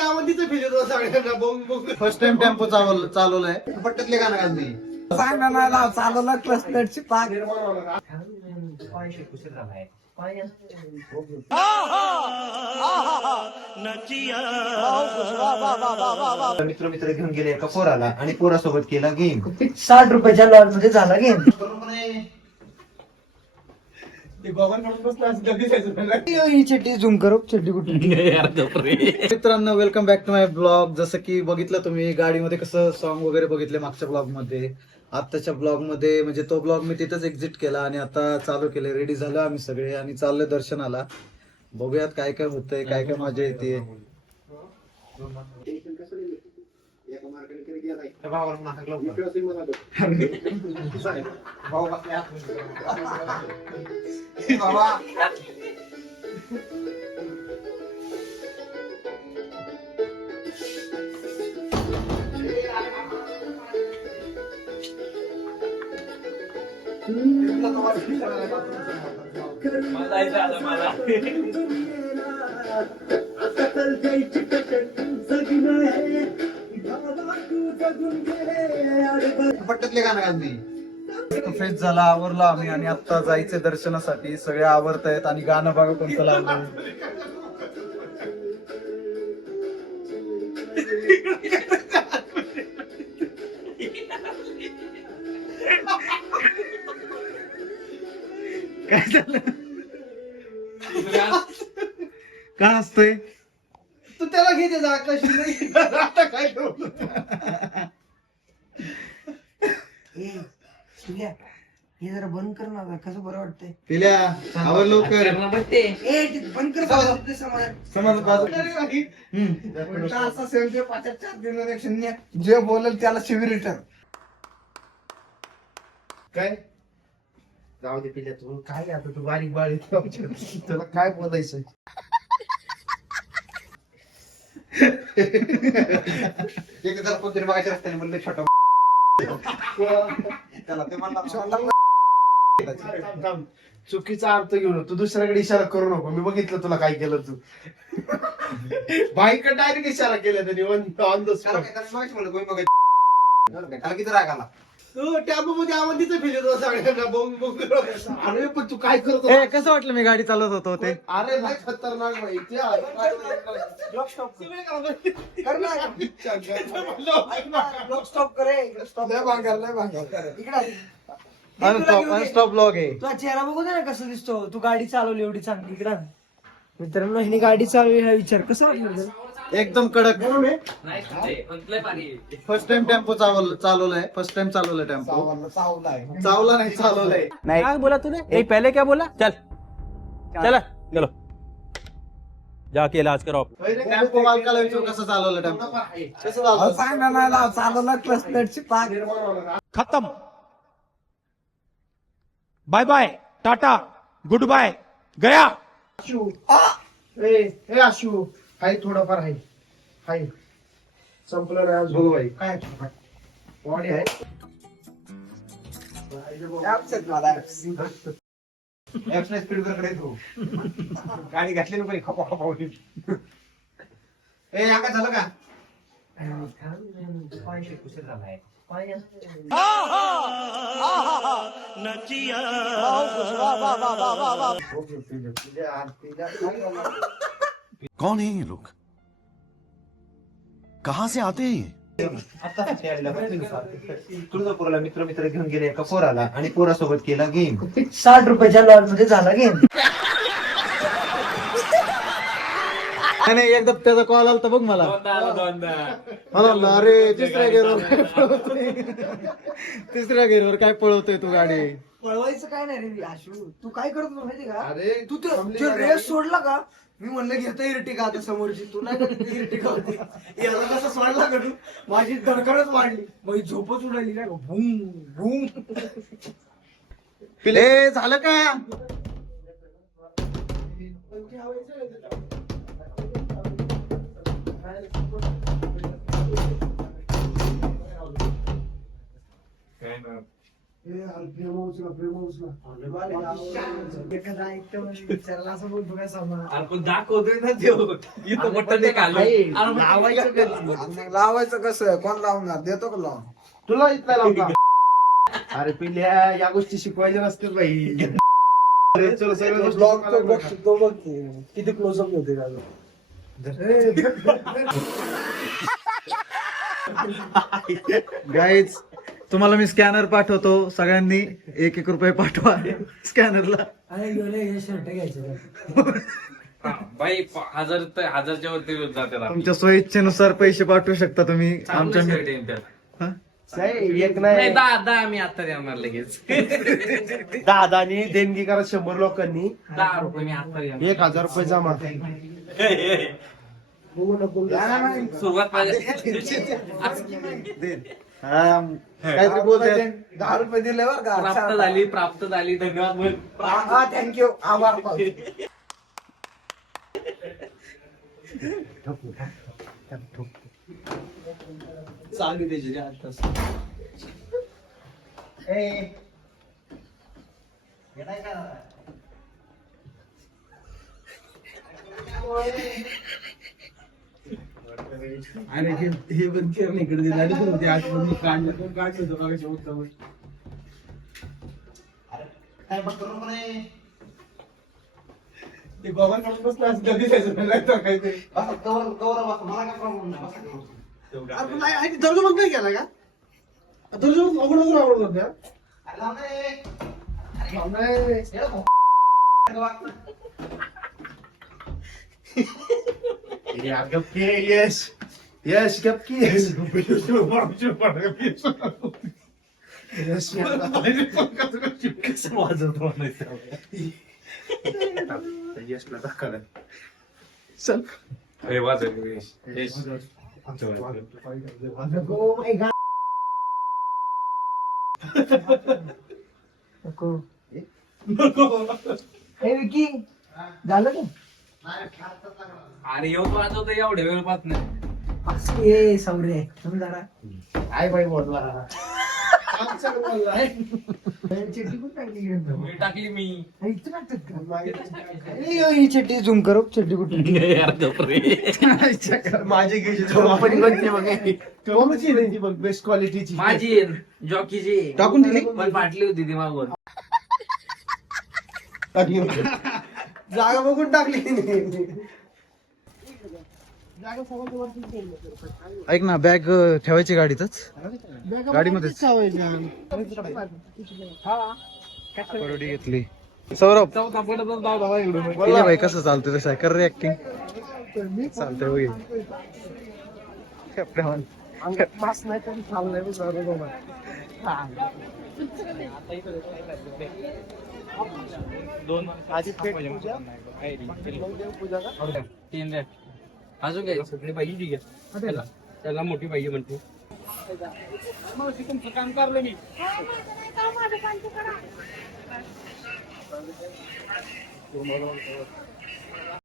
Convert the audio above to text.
सगळ्यांना बघून बघून. फर्स्ट टाइम टेम्पो चालव चालवलंय. पट्ट्यातले गाणं चालवला क्लस्टरची पाक. मित्र मित्र घेऊन गेले एका पोराला आणि पोरासोबत केला गेम साठ रुपयाच्या लॉटमध्ये झाला गेम ते गोवांकडून बसलं असं कधी जायचं पहिला. ही चड्डी झूम करो चड्डी कुठे मित्रांनो welcome back to my blog जसं की बघितलं तुम्ही गाडीमध्ये कसं सॉन्ग वगैरे बघितले मागच्या ब्लॉगमध्ये आताच्या ब्लॉगमध्ये म्हणजे तो ब्लॉग मी तिथंच एक्झिट केला आणि आता चालू केले रेडी झालो आम्ही सगळे आणि चाललोय दर्शनाला. बघूयात काय काय होतंय काय काय मजा येते. Trabaho ko lang nasa globe. Hindi kasi mga doon. Trabaho kasi ako. Baba! Malay sa alam, malay. पट्ट्यातले गाणं घालते फ्रेश झाला आवरला आम्ही आणि आता जायचे दर्शनासाठी. सगळे आवरतायत आणि गाणं बघा कोणतं लागलं. काय झालं? का असतोय तू त्याला घेते जा आता काय हे जरा बंद कर ना कसं बरं वाटतंय. पिल्या आवर लवकर. ए ते बंद कर बाबा. समज. चार जे बोलेल त्याला शिवी रिटर्न काय? जाऊ दे पिल्या तू काय आता? तू बारीक बारीक तुला काय बोलायचं एक जर कोणतरी बघायच्या रस्त्याने म्हणलं छोटा त्याला ते म्हणला थांब, थांब. चुकीचा अर्थ घेऊ नको तू दुसऱ्याकडे इशारा करू नको. मी बघितलं तुला काय केलं तू. बाईकडे डायरेक्ट इशारा केला त्यांनी. ऑन ऑन द त्याला स्पॉट काय- त्याला माहिती म्हणलं, कोणी बघायचं. त्याला किती राग आला. मध्ये सगळ्यांना अरे पण तू काय करतो ए, कसं वाटलं मी गाडी चालवत होतो ते अरे खतरनाक बाई ते आहे. Block stop कर. भांगार, भांगार. इकडे अनस्टॉप ब्लॉग आहे तुझा चेहरा बघू दे ना कसं दिसतो तू गाडी चालवली एवढी चांगली इकडे. मित्रांनो हिने गाडी चालवली हा विचार कसं वाटलं तुला? एकदम कडक. फर्स्ट टाइम टेम्पो चालव चालवलाय. फर्स्ट टाइम चालवलाय टेम्पो चावला, चावला आहे. चावला नाही चालवलाय. क्या बोला तूने ए पहले क्या बोला? चल. चल. चलो जाके इलाज कराओ टेम्पो मालकाला विचारू कसं चालवलं टेम्पो कसं चालवलं? सांग ना मला चालवला पाक खत्म. Bye bye tata good bye गया. आशू. ए ए आशू. हाय थोडंफार हाय. हाय. संपलं नाही आज बघू बाई. काय बॉडी आहे. स्पीड गाडी घातली खपा खपा ए अंगा झालं का? कौन है ये लोग? कहां से आते हैं ये? तुळजापूरला मित्र मित्र घेऊन गेले एका पोराला आणि पोरासोबत केला गेम साठ रुपयाच्या मध्ये झाला गेम नाही एकदा त्याचा कॉल आला बघ मला. मला म्हणलं, अरे तिसऱ्या गेअरवर तिसऱ्या गेअरवर काय पळवतोय तू गाडी? पळवायचं काय नाही रे आशू. तू काय करत होता माहिती का? अरे तू ते रेस सोडला का? मी म्हणलं घेता इरटिका आता समोरची? तू नाही का इरटिका होती? याला कसं सोडला का तू? माझी धडकडच वाढली. मग ही झोपच उडाली काय भूम भूम. ए झालं का? प्रेम उचला प्रेम उचला एखादा आयटम विचारला असं बोलतो काय सामान आपण दाखवतोय ना देव इथं लावायचं लावायचं कसं कोण लावणार? देतो का लावून? तुला इथला लावू का अरे पिल्या या गोष्टी शिकवायच्या नसतील बाई. ब्लॉग तो बघ लागतात. तो बघ किती क्लोजअप होते का गाईज तुम्हाला मी स्कॅनर पाठवतो. सगळ्यांनी एक एक रुपये पाठवा स्कॅनरला. अरे गेले हे शर्ट घ्यायचे बाई प- हजार तर हजारच्या वरती आपले. तुमच्या सोयीच्छेनुसार पैसे पाठवू शकता तुम्ही. आमच्या. हा? नाही, एक नाही. दहा दहा मी आता देणार लगेच. दहा दहानी देणगी करा शंभर लोकांनी. दहा रुपये मी आता देणार. एक हजार रुपये जमा. सुरुवात माझ्या हा, काहीतरी बोलताय. दहा रुपये दिले बरं का. प्राप्त झाली प्राप्त झाली. धन्यवाद बोल. हा थँक्यू आभार चालू त्याची आताच अरे हे हे बंद कर ना इकडे झाली पण होती आठवण काढलं पण काढलं होतं बघा शेवटचं ते गोवांकडून बसलं असं कधी जायचं नाही तर काहीतरी अरे तुला आई दर्जा बंद नाही केला का? दर्जा आवडत आवडत होत्या Ele abre cupcake, yes. Yes, cupcakes. Yes, kes vaatavad tuonne seal yes peale tagale seal ei vaadanud ees ees oh my god. Nagu nagu ei Viki Dalam अरे येऊन वाजवतो एवढ्या वेळ पाच नाही. ए समजा काय बाई बोलला चिट्टी पण टाकली इकडे. मी टाकली मी. हे इथं टाकतात का? ए, ही चिट्टी झूम करो. चिट्टी कुठे. माझी कंपनी बनते बघ. कोणाची नाही ती बघ बेस्ट क्वालिटीची माझी जॉकीची. टाकून दिली? पण फाटली होती ती मागून. जागा बघून टाकली ऐक ना बॅग ठेवायची गाडीतच? गाडीमध्येच. परवडी घेतली. सौरभ. बोला भाई कसं चालतंय तसं? कर रे ऍक्टिंग चालतंय बघ दोन. आधी तीन. द्या. अजून काय सगळी पाहिजे आहे त्याला त्याला मोठी पाहिजे म्हणते. तुमचं काम करलं मी.